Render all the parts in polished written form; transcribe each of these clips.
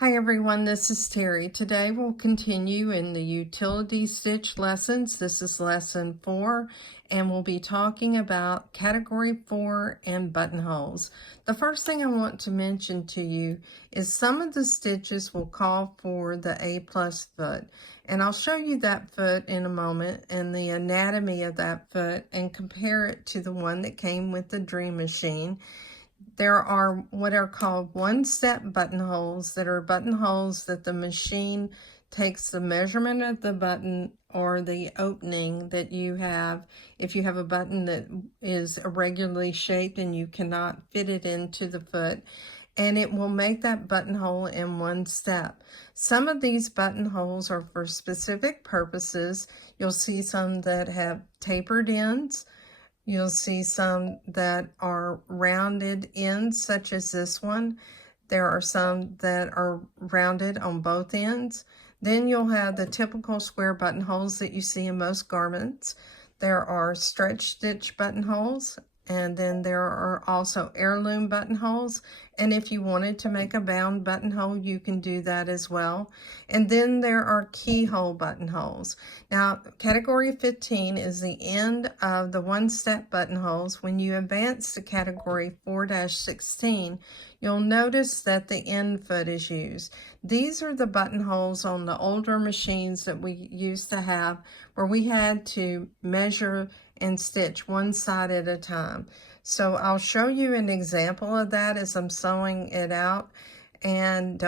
Hi everyone, this is Terry. Today we'll continue in the utility stitch lessons. This is lesson 4 and we'll be talking about category 4 and buttonholes. The first thing I want to mention to you is some of the stitches will call for the A+ foot, and I'll show you that foot in a moment and the anatomy of that foot and compare it to the one that came with the Dream Machine. There are what are called one-step buttonholes that are buttonholes that the machine takes the measurement of the button or the opening that you have. If you have a button that is irregularly shaped and you cannot fit it into the foot, and it will make that buttonhole in one step. Some of these buttonholes are for specific purposes. You'll see some that have tapered ends. You'll see some that are rounded ends, such as this one. There are some that are rounded on both ends. Then you'll have the typical square buttonholes that you see in most garments. There are stretch stitch buttonholes, and then there are also heirloom buttonholes. And if you wanted to make a bound buttonhole, you can do that as well. And then there are keyhole buttonholes. Now, category 15 is the end of the one-step buttonholes. When you advance to category 4-16, you'll notice that the end foot is used. These are the buttonholes on the older machines that we used to have, where we had to measure and stitch one side at a time. So I'll show you an example of that as I'm sewing it out. And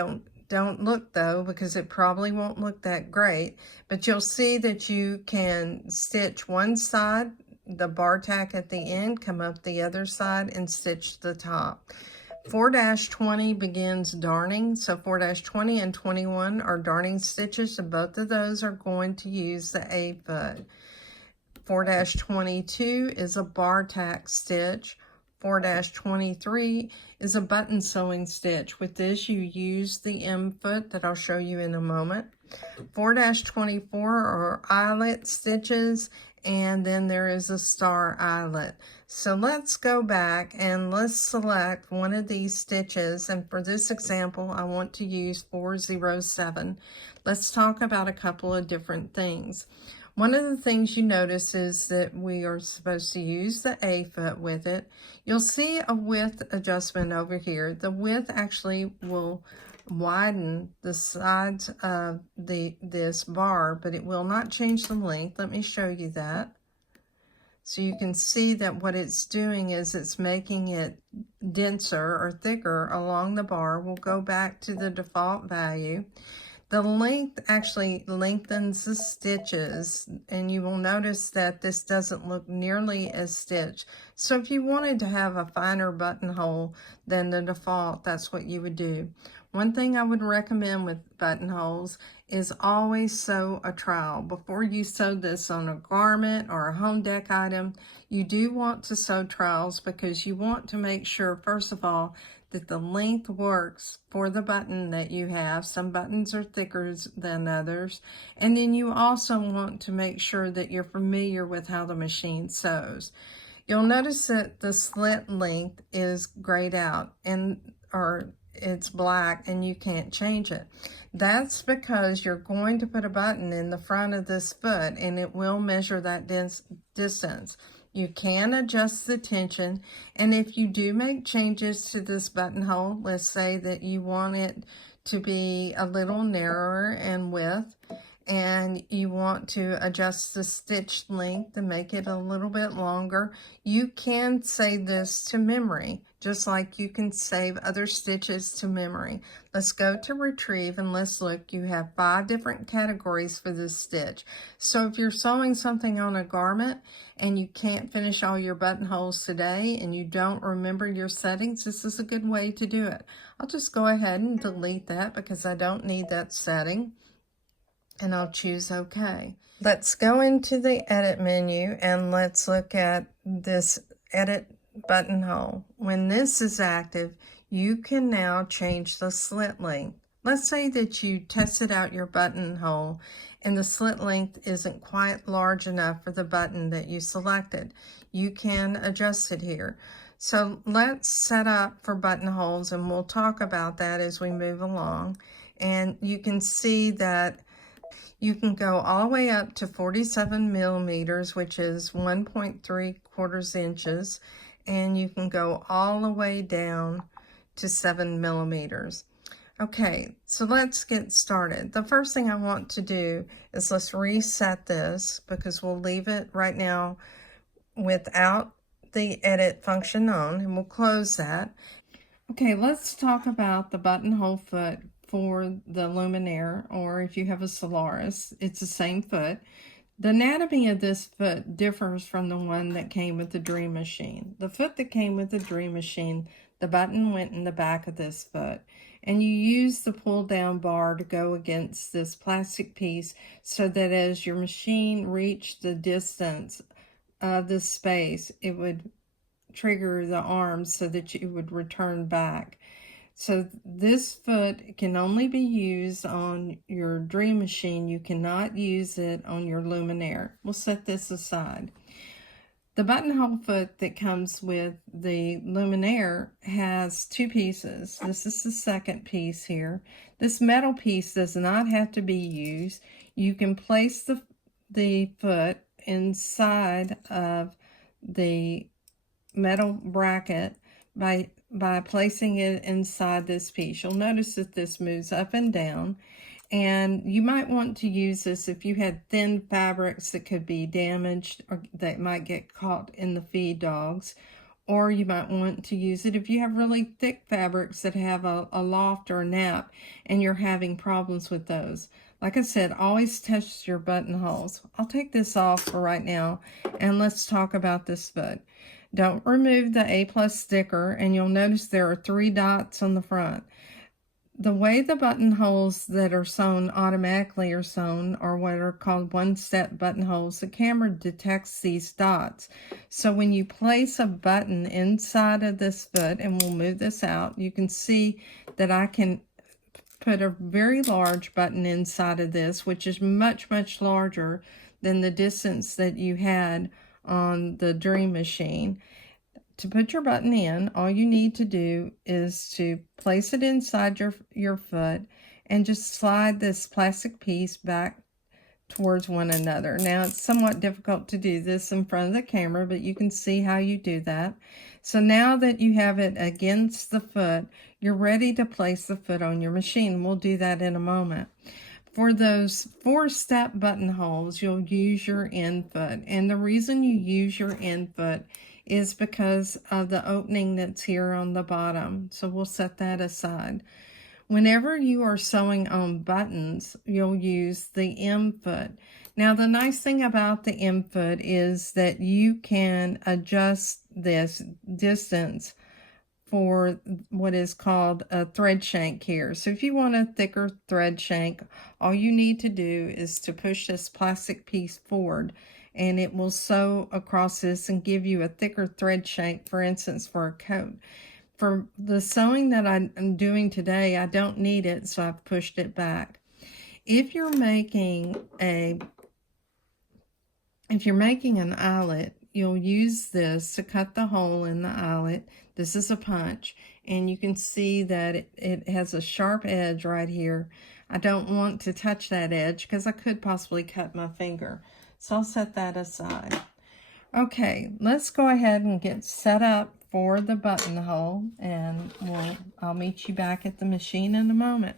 don't look though, because it probably won't look that great, but you'll see that you can stitch one side, the bar tack at the end, come up the other side and stitch the top. 4-20 begins darning, so 4-20 and 21 are darning stitches, and both of those are going to use the A foot. 4-22 is a bar tack stitch. 4-23 is a button sewing stitch. With this, you use the M foot that I'll show you in a moment. 4-24 are eyelet stitches, and then there is a star eyelet. So let's go back and let's select one of these stitches, and for this example I want to use 407. Let's talk about a couple of different things. One of the things you notice is that we are supposed to use the A foot with it. You'll see a width adjustment over here. The width actually will widen the sides of this bar, but it will not change the length. Let me show you that. So you can see that what it's doing is it's making it denser or thicker along the bar. We'll go back to the default value. The length actually lengthens the stitches, and you will notice that this doesn't look nearly as stitched. So if you wanted to have a finer buttonhole than the default, that's what you would do. One thing I would recommend with buttonholes is always sew a trowel. Before you sew this on a garment or a home dec item, you do want to sew trowels, because you want to make sure, first of all, that the length works for the button that you have. Some buttons are thicker than others. And then you also want to make sure that you're familiar with how the machine sews. You'll notice that the slit length is grayed out, or it's black, and you can't change it. That's because you're going to put a button in the front of this foot, and it will measure that distance. You can adjust the tension, and if you do make changes to this buttonhole, let's say that you want it to be a little narrower in width, and you want to adjust the stitch length to make it a little bit longer, you can save this to memory, just like you can save other stitches to memory. Let's go to retrieve and let's look. You have 5 different categories for this stitch. So if you're sewing something on a garment and you can't finish all your buttonholes today and you don't remember your settings, this is a good way to do it. I'll just go ahead and delete that because I don't need that setting, and I'll choose OK. Let's go into the edit menu and let's look at this edit buttonhole. When this is active, you can now change the slit length. Let's say that you tested out your buttonhole and the slit length isn't quite large enough for the button that you selected. You can adjust it here. So let's set up for buttonholes, and we'll talk about that as we move along. and you can see that you can go all the way up to 47 millimeters, which is 1.75 inches, and you can go all the way down to 7 millimeters. Okay, so let's get started. The first thing I want to do is let's reset this, because we'll leave it right now without the edit function on, and we'll close that. Okay, let's talk about the buttonhole foot for the Luminaire, or if you have a Solaris, it's the same foot. The anatomy of this foot differs from the one that came with the Dream Machine. The foot that came with the Dream Machine, the button went in the back of this foot, and you use the pull down bar to go against this plastic piece so that as your machine reached the distance of the space, it would trigger the arms so that you would return back. So this foot can only be used on your Dream Machine. You cannot use it on your Luminaire. We'll set this aside. The buttonhole foot that comes with the Luminaire has two pieces. This is the second piece here. This metal piece does not have to be used. You can place the foot inside of the metal bracket by placing it inside this piece. You'll notice that this moves up and down, and you might want to use this if you had thin fabrics that could be damaged or that might get caught in the feed dogs, or you might want to use it if you have really thick fabrics that have a loft or a nap and you're having problems with those. Like I said, always test your buttonholes. I'll take this off for right now, and let's talk about this foot. Don't remove the A+ sticker, and you'll notice there are 3 dots on the front. The way the buttonholes that are sewn automatically are sewn are what are called one-step buttonholes. The camera detects these dots. So when you place a button inside of this foot, and we'll move this out, you can see that I can put a very large button inside of this, which is much, much larger than the distance that you had on the Dream Machine. To put your button in, all you need to do is to place it inside your foot and just slide this plastic piece back towards one another. Now, it's somewhat difficult to do this in front of the camera, but you can see how you do that. So now that you have it against the foot, you're ready to place the foot on your machine. We'll do that in a moment. For those 4-step buttonholes, you'll use your end foot. And the reason you use your end foot is because of the opening that's here on the bottom. So we'll set that aside. Whenever you are sewing on buttons, you'll use the M foot. Now, the nice thing about the M foot is that you can adjust this distance for what is called a thread shank here. So if you want a thicker thread shank, all you need to do is to push this plastic piece forward, and it will sew across this and give you a thicker thread shank, for instance, for a coat. For the sewing that I'm doing today, I don't need it, so I've pushed it back. If you're making an eyelet, you'll use this to cut the hole in the eyelet. This is a punch, and you can see that it has a sharp edge right here. I don't want to touch that edge because I could possibly cut my finger. So I'll set that aside. Okay, let's go ahead and get set up for the buttonhole, and I'll meet you back at the machine in a moment.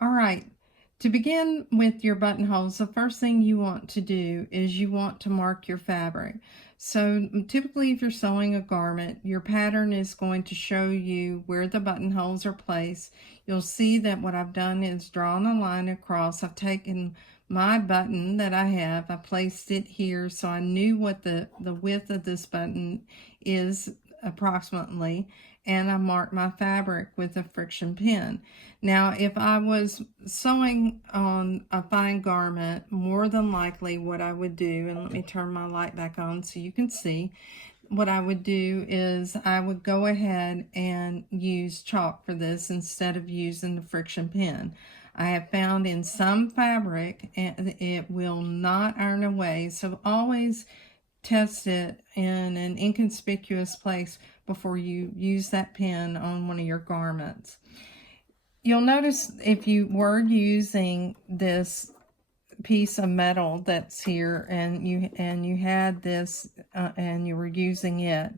All right. To begin with your buttonholes, the first thing you want to do is you want to mark your fabric. So typically if you're sewing a garment, your pattern is going to show you where the buttonholes are placed. You'll see that what I've done is drawn a line across. I've taken my button that I have, I placed it here so I knew what the width of this button is approximately, and I marked my fabric with a friction pin. Now, if I was sewing on a fine garment, more than likely what I would do, and let me turn my light back on so you can see, what I would do is I would go ahead and use chalk for this instead of using the friction pin. I have found in some fabric it will not iron away, so always test it in an inconspicuous place before you use that pin on one of your garments. you'll notice if you were using this piece of metal that's here and you had this and you were using it,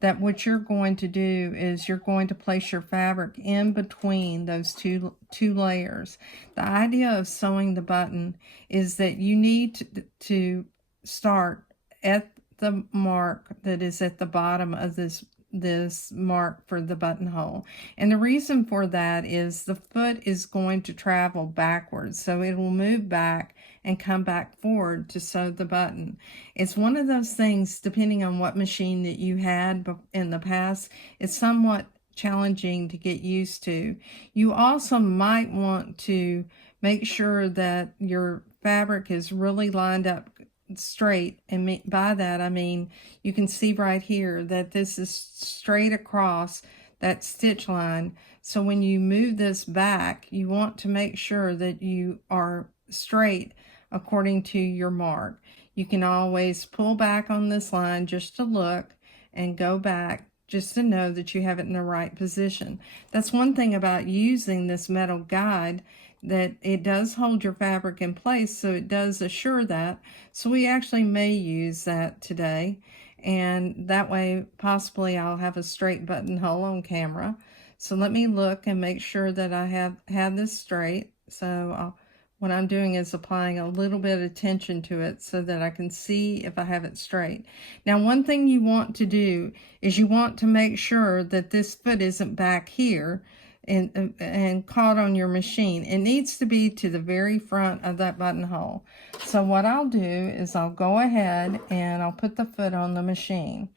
that what you're going to do is you're going to place your fabric in between those two layers. The idea of sewing the button is that you need to start at the mark that is at the bottom of this mark for the buttonhole. And the reason for that is the foot is going to travel backwards, so it will move back and come back forward to sew the button. It's one of those things, depending on what machine that you had in the past, it's somewhat challenging to get used to. You also might want to make sure that your fabric is really lined up straight, and by that I mean you can see right here that this is straight across that stitch line. So when you move this back, you want to make sure that you are straight according to your mark. You can always pull back on this line just to look and go back just to know that you have it in the right position. That's one thing about using this metal guide, that it does hold your fabric in place, so it does assure that. So we actually may use that today, and that way possibly I'll have a straight buttonhole on camera. So let me look and make sure that I have this straight. So what I'm doing is applying a little bit of tension to it so that I can see if I have it straight. Now, one thing you want to do is you want to make sure that this foot isn't back here and caught on your machine. It needs to be to the very front of that buttonhole. So what I'll do is I'll go ahead and I'll put the foot on the machine.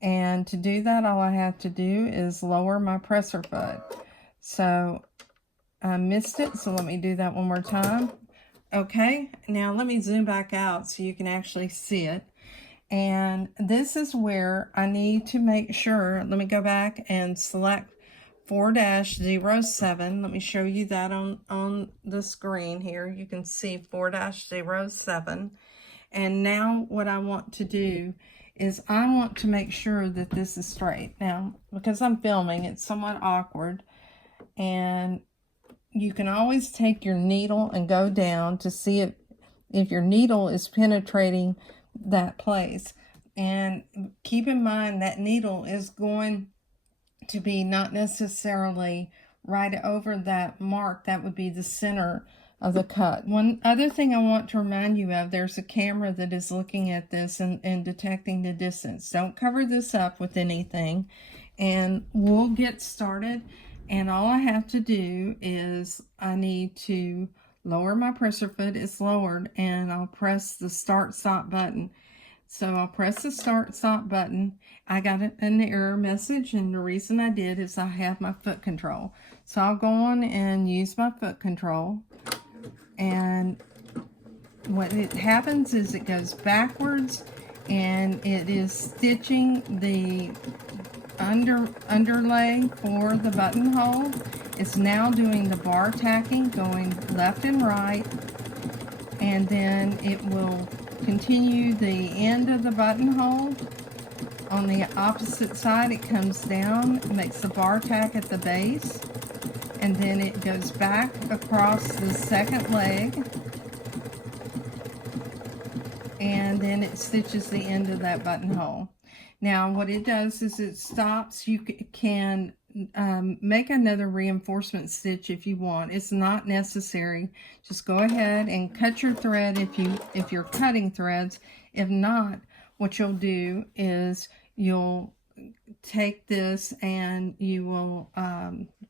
And to do that, all I have to do is lower my presser foot. So I missed it, so let me do that one more time. Okay, now let me zoom back out so you can actually see it. And this is where I need to make sure, let me go back and select 4-07. Let me show you that on the screen here. You can see 4-07. And now what I want to do is I want to make sure that this is straight. Now, because I'm filming, it's somewhat awkward, and you can always take your needle and go down to see if your needle is penetrating that place. And keep in mind that needle is going to be not necessarily right over that mark. That would be the center of the cut. One other thing I want to remind you of, there's a camera that is looking at this and detecting the distance. Don't cover this up with anything, and we'll get started. And all I have to do is I need to lower my presser foot. It's lowered, and I'll press the start stop button. So I'll press the start stop button. I got an error message, and the reason I did is I have my foot control. So I'll go on and use my foot control. And what it happens is it goes backwards, and it is stitching the underlay for the buttonhole. It's now doing the bar tacking, going left and right, and then it will continue the end of the buttonhole. On the opposite side, it comes down, makes the bar tack at the base, and then it goes back across the second leg, and then it stitches the end of that buttonhole. Now, what it does is it stops. You can make another reinforcement stitch if you want. It's not necessary. Just go ahead and cut your thread if you're cutting threads. If not, what you'll do is you'll take this and you will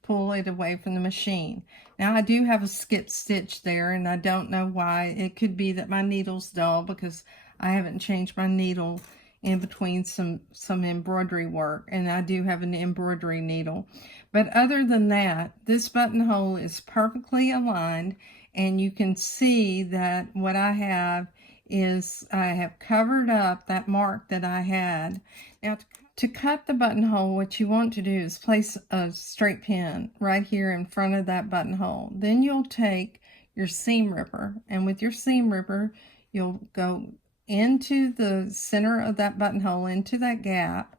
pull it away from the machine. Now, I do have a skip stitch there, and I don't know why. It could be that my needle's dull because I haven't changed my needle in between some embroidery work, and I do have an embroidery needle. But other than that, this buttonhole is perfectly aligned, and you can see that what I have is I have covered up that mark that I had. Now, to cut the buttonhole, what you want to do is place a straight pin right here in front of that buttonhole. Then you'll take your seam ripper, and with your seam ripper, you'll go into the center of that buttonhole, into that gap,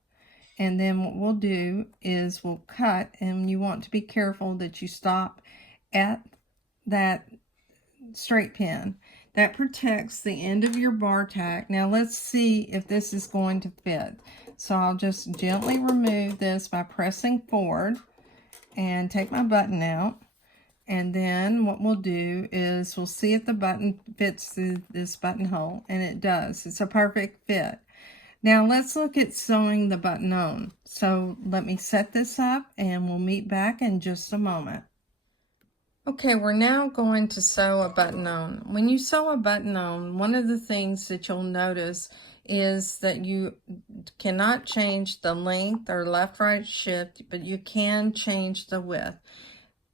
And then what we'll do is we'll cut, and you want to be careful that you stop at that straight pin. That protects the end of your bar tack. Now let's see if this is going to fit. So I'll just gently remove this by pressing forward and take my button out. And then what we'll do is we'll see if the button fits through this buttonhole, and it does. It's a perfect fit. Now let's look at sewing the button on. So let me set this up and we'll meet back in just a moment. Okay, we're now going to sew a button on. When you sew a button on, one of the things that you'll notice is that you cannot change the length or left-right shift, but you can change the width.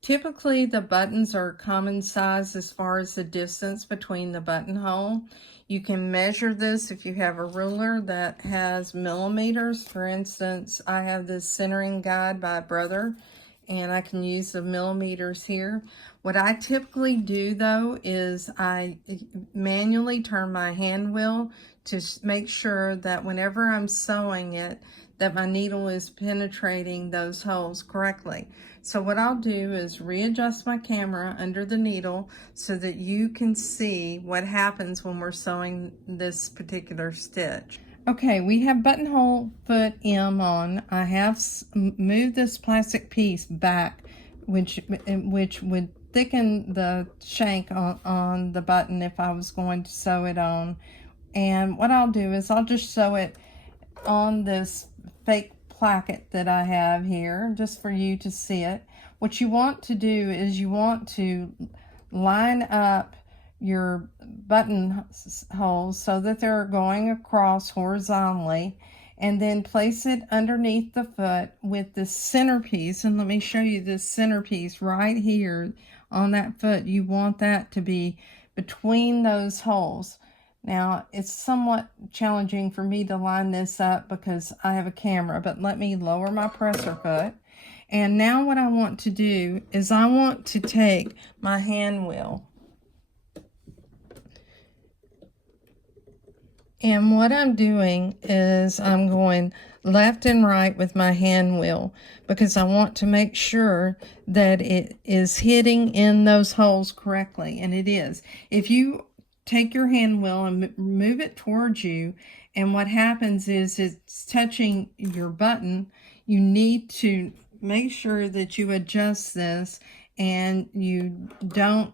Typically, the buttons are common size as far as the distance between the buttonhole. You can measure this if you have a ruler that has millimeters. For instance, I have this centering guide by Brother, and I can use the millimeters here. What I typically do though is I manually turn my hand wheel to make sure that whenever I'm sewing it, that my needle is penetrating those holes correctly. So what I'll do is readjust my camera under the needle so that you can see what happens when we're sewing this particular stitch. Okay, we have buttonhole foot M on. I have moved this plastic piece back, which would thicken the shank on the button if I was going to sew it on. And what I'll do is I'll just sew it on this fake placket that I have here, just for you to see it. What you want to do is you want to line up your button holes so that they're going across horizontally, and then place it underneath the foot with the centerpiece. And let me show you this centerpiece right here on that foot. You want that to be between those holes. Now, it's somewhat challenging for me to line this up because I have a camera, but let me lower my presser foot. And now what I want to do is I want to take my hand wheel. And what I'm doing is I'm going left and right with my hand wheel because I want to make sure that it is hitting in those holes correctly, and it is. If you take your hand wheel and move it towards you, and what happens is it's touching your button, you need to make sure that you adjust this and you don't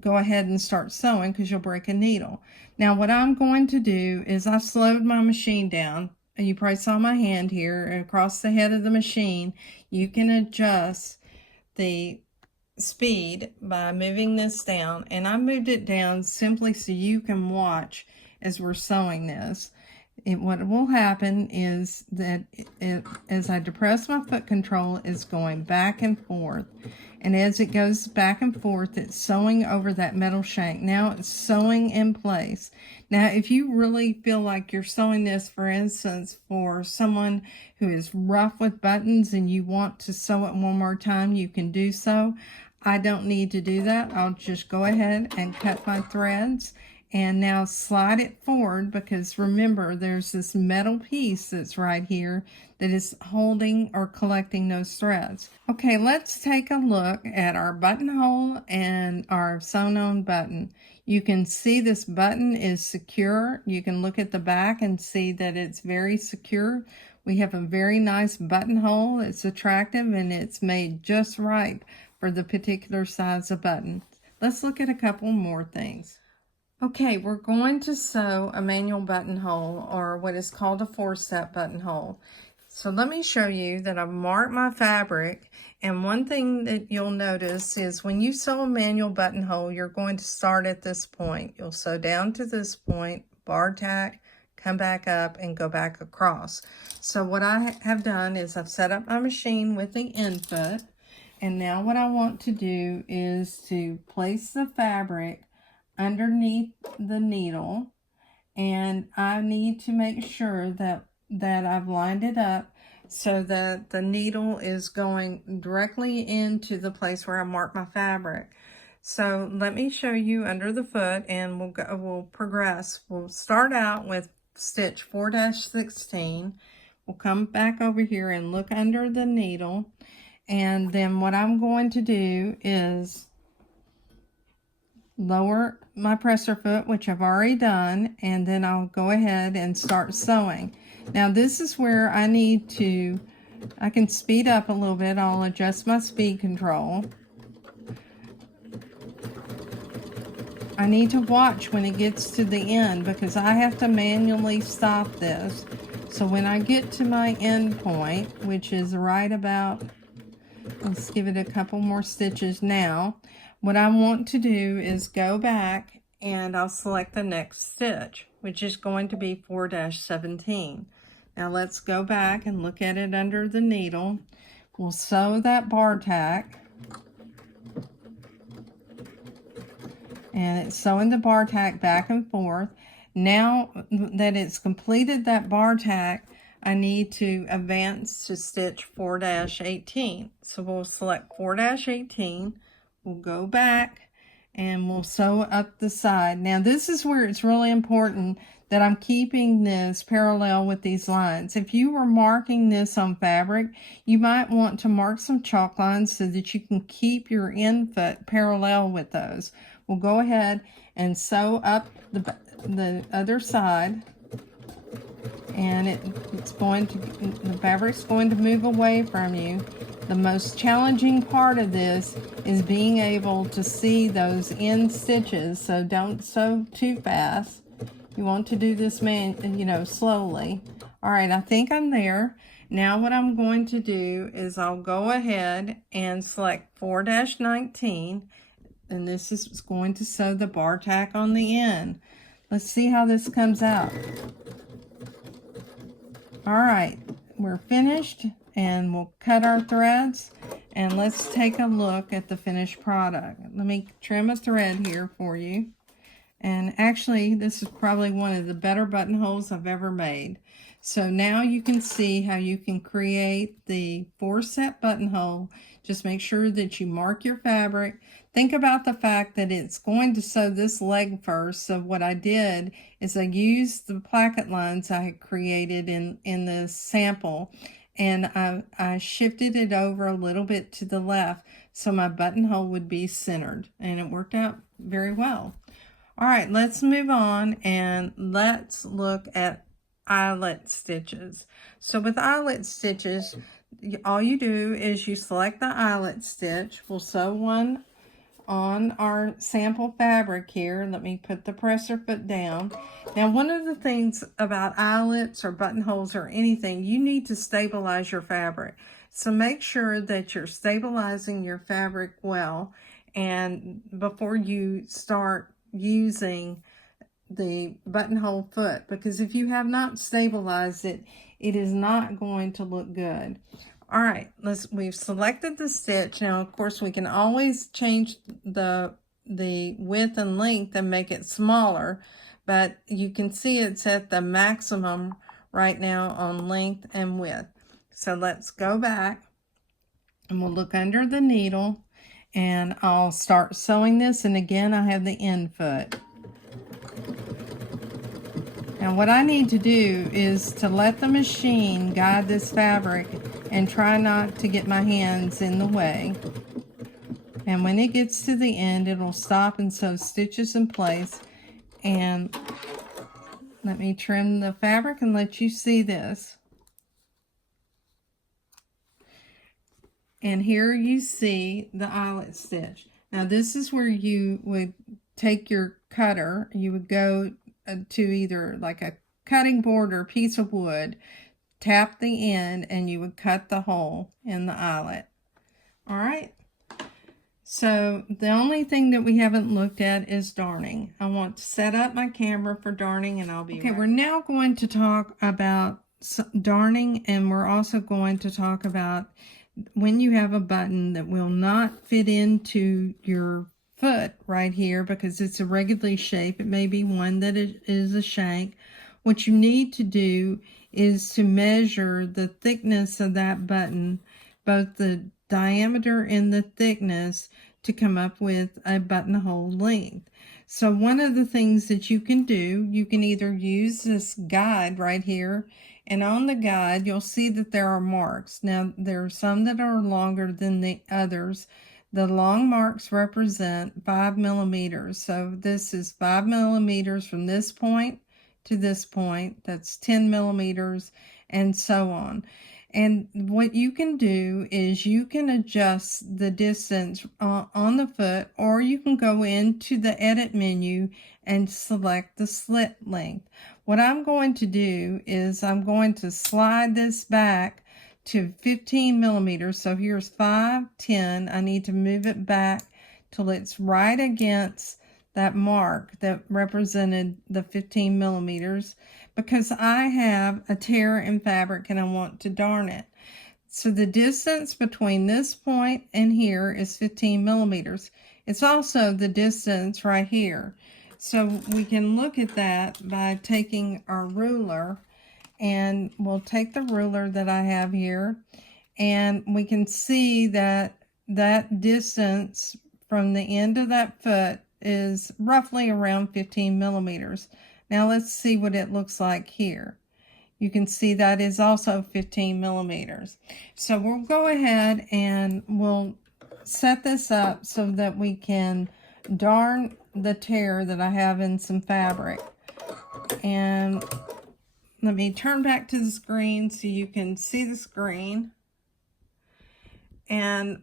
go ahead and start sewing because you'll break a needle. Now what I'm going to do is I've slowed my machine down. You probably saw my hand here across the head of the machine. You can adjust the speed by moving this down, and I moved it down simply so you can watch as we're sewing this. What will happen is that as I depress my foot control, it's going back and forth, and as it goes back and forth, it's sewing over that metal shank. Now it's sewing in place. Now if you really feel like you're sewing this, for instance, for someone who is rough with buttons and you want to sew it one more time, you can do so. I don't need to do that. I'll just go ahead and cut my threads and now slide it forward, because remember there's this metal piece that's right here that is holding or collecting those threads. Okay, let's take a look at our buttonhole and our sewn on button. You can see this button is secure. You can look at the back and see that it's very secure. We have a very nice buttonhole. It's attractive and it's made just right for the particular size of button. Let's look at a couple more things. Okay, we're going to sew a manual buttonhole, or what is called a 4-step buttonhole. So let me show you that I've marked my fabric, and one thing that you'll notice is when you sew a manual buttonhole, you're going to start at this point. You'll sew down to this point, bar tack, come back up, and go back across. So what I have done is I've set up my machine with the end foot, and now what I want to do is to place the fabric underneath the needle, and I need to make sure that I've lined it up so that the needle is going directly into the place where I marked my fabric. So let me show you under the foot, and we'll progress. We'll start out with stitch 4-16. we'll come back over here and look under the needle. And then what I'm going to do is lower my presser foot, which I've already done, and then I'll go ahead and start sewing. Now this is where I need to, I can speed up a little bit. I'll adjust my speed control. I need to watch when it gets to the end because I have to manually stop this. So when I get to my end point, which is right about, let's give it a couple more stitches now. What I want to do is go back and I'll select the next stitch, which is going to be 4-17. Now let's go back and look at it under the needle. We'll sew that bar tack. And it's sewing the bar tack back and forth. Now that it's completed that bar tack, I need to advance to stitch 4-18. So we'll select 4-18. We'll go back and we'll sew up the side. Now this is where it's really important that I'm keeping this parallel with these lines. If you were marking this on fabric, you might want to mark some chalk lines so that you can keep your end foot parallel with those. We'll go ahead and sew up the other side, and it's going to, the fabric's going to move away from you. The most challenging part of this is being able to see those end stitches, so don't sew too fast. You want to do this, slowly. All right, I think I'm there. Now what I'm going to do is I'll go ahead and select 4-19, and this is going to sew the bar tack on the end. Let's see how this comes out. All right, we're finished, and we'll cut our threads, and let's take a look at the finished product. Let me trim a thread here for you. And actually, this is probably one of the better buttonholes I've ever made. So now you can see how you can create the 4-set buttonhole. Just make sure that you mark your fabric. Think about the fact that it's going to sew this leg first. So what I did is I used the placket lines I had created in the sample, and I shifted it over a little bit to the left so my buttonhole would be centered, and it worked out very well. All right, let's move on and let's look at eyelet stitches. So with eyelet stitches, all you do is you select the eyelet stitch. We'll sew one on our sample fabric here. Let me put the presser foot down. Now, one of the things about eyelets or buttonholes or anything, you need to stabilize your fabric. So make sure that you're stabilizing your fabric well, and before you start using the buttonhole foot, because if you have not stabilized it, it is not going to look good. All right, we've selected the stitch. Now, of course, we can always change the width and length and make it smaller, but you can see it's at the maximum right now on length and width. So let's go back and we'll look under the needle, and I'll start sewing this, and again I have the end foot. Now what I need to do is to let the machine guide this fabric and try not to get my hands in the way. And when it gets to the end, it'll stop and sew stitches in place. And let me trim the fabric and let you see this. And here you see the eyelet stitch. Now this is where you would take your cutter, you would go to either like a cutting board or a piece of wood, tap the end, and you would cut the hole in the eyelet. All right. So the only thing that we haven't looked at is darning. I want to set up my camera for darning, and I'll be okay. We're now going to talk about darning, and we're also going to talk about when you have a button that will not fit into your foot right here because it's a regularly shaped. It may be one that is a shank. What you need to do is to measure the thickness of that button, both the diameter and the thickness, to come up with a buttonhole length. So one of the things that you can do, you can either use this guide right here, and on the guide you'll see that there are marks. Now there are some that are longer than the others. The long marks represent 5 millimeters. So this is 5 millimeters from this point to this point. That's 10 millimeters, and so on. And what you can do is you can adjust the distance on the foot, or you can go into the edit menu and select the slit length. What I'm going to do is I'm going to slide this back to 15 millimeters. So here's 5, 10. I need to move it back till it's right against that mark that represented the 15 millimeters, because I have a tear in fabric and I want to darn it. So the distance between this point and here is 15 millimeters. It's also the distance right here. So we can look at that by taking our ruler, and we'll take the ruler that I have here, and we can see that that distance from the end of that foot is roughly around 15 millimeters. Now let's see what it looks like here. You can see that is also 15 millimeters. So we'll go ahead and we'll set this up so that we can darn the tear that I have in some fabric. And let me turn back to the screen so you can see the screen, and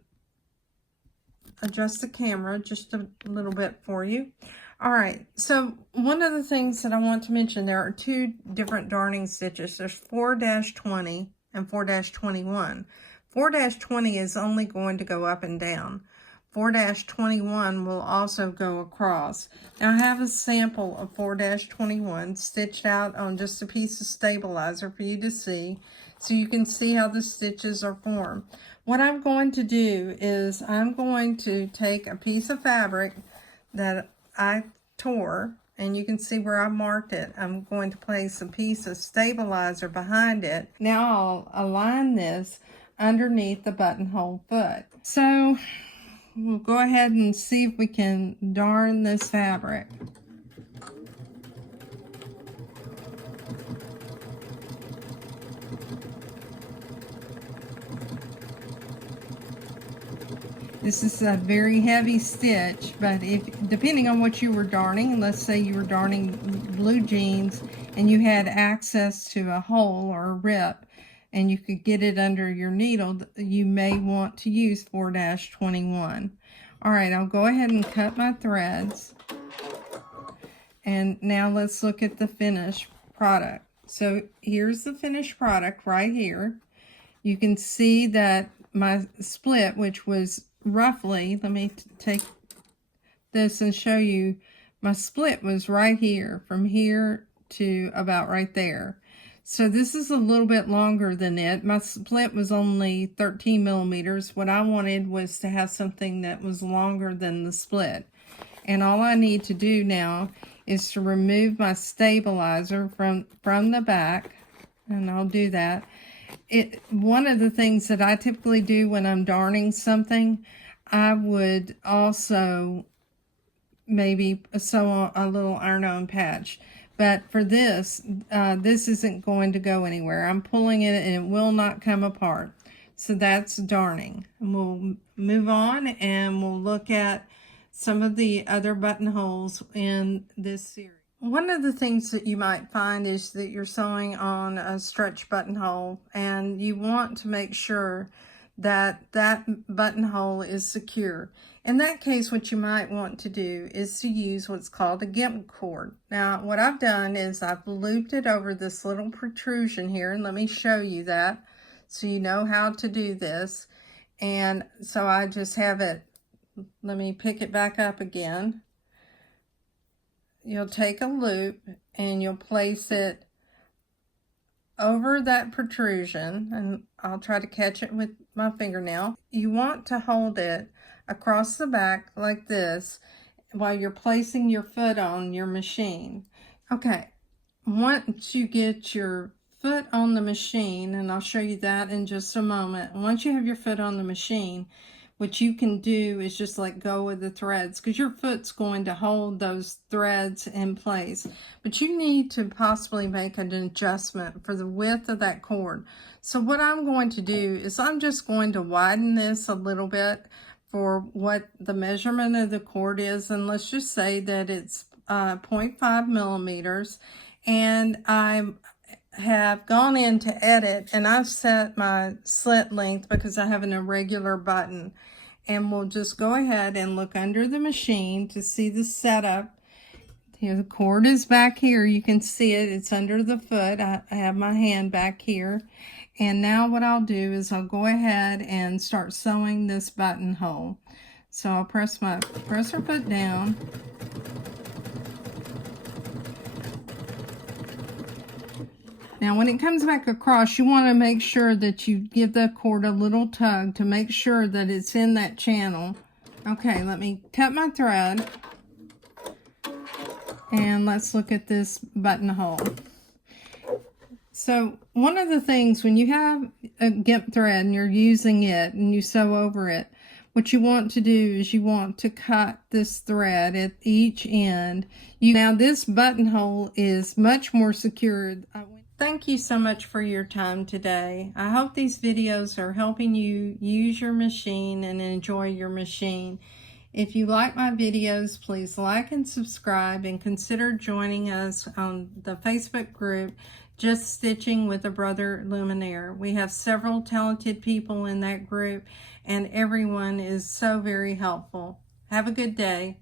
adjust the camera just a little bit for you. All right, so one of the things that I want to mention, there are two different darning stitches. There's 4-20 and 4-21. 4-20 is only going to go up and down. 4-21 will also go across. Now I have a sample of 4-21 stitched out on just a piece of stabilizer for you to see, so you can see how the stitches are formed. What I'm going to do is I'm going to take a piece of fabric that I tore, and you can see where I marked it. I'm going to place a piece of stabilizer behind it. Now I'll align this underneath the buttonhole foot. So we'll go ahead and see if we can darn this fabric. This is a very heavy stitch, but depending on what you were darning, let's say you were darning blue jeans and you had access to a hole or a rip and you could get it under your needle, you may want to use 4-21. All right, I'll go ahead and cut my threads. And now let's look at the finished product. So here's the finished product right here. You can see that my split, which was roughly, let me take this and show you, my split was right here, from here to about right there. So this is a little bit longer than it. My split was only 13 millimeters. What I wanted was to have something that was longer than the split. And all I need to do now is to remove my stabilizer from the back, and I'll do that. One of the things that I typically do when I'm darning something, I would also maybe sew a little iron-on patch. But for this, this isn't going to go anywhere. I'm pulling it and it will not come apart. So that's darning. And we'll move on and we'll look at some of the other buttonholes in this series. One of the things that you might find is that you're sewing on a stretch buttonhole and you want to make sure that that buttonhole is secure. In that case, what you might want to do is to use what's called a gimp cord. Now, what I've done is I've looped it over this little protrusion here, and let me show you that so you know how to do this. And so I just have it, let me pick it back up again. You'll take a loop and you'll place it over that protrusion, and I'll try to catch it with my fingernail. You want to hold it across the back like this while you're placing your foot on your machine. Okay, once you get your foot on the machine, and I'll show you that in just a moment. Once you have your foot on the machine, what you can do is just let go of the threads, because your foot's going to hold those threads in place. But you need to possibly make an adjustment for the width of that cord. So what I'm going to do is I'm just going to widen this a little bit for what the measurement of the cord is, and let's just say that it's 0.5 millimeters, and I have gone in to edit, and I've set my slit length because I have an irregular button. And we'll just go ahead and look under the machine to see the setup. Here, the cord is back here. You can see it. It's under the foot. I have my hand back here. And now what I'll do is I'll go ahead and start sewing this buttonhole. So I'll press my presser foot down. Now when it comes back across, you want to make sure that you give the cord a little tug to make sure that it's in that channel. Okay, let me cut my thread. And let's look at this buttonhole. So one of the things when you have a gimp thread and you're using it and you sew over it, what you want to do is you want to cut this thread at each end. Now this buttonhole is much more secured. Thank you so much for your time today. I hope these videos are helping you use your machine and enjoy your machine. If you like my videos, please like and subscribe, and consider joining us on the Facebook group, Just Stitching with a Brother Luminaire. We have several talented people in that group, and everyone is so very helpful. Have a good day.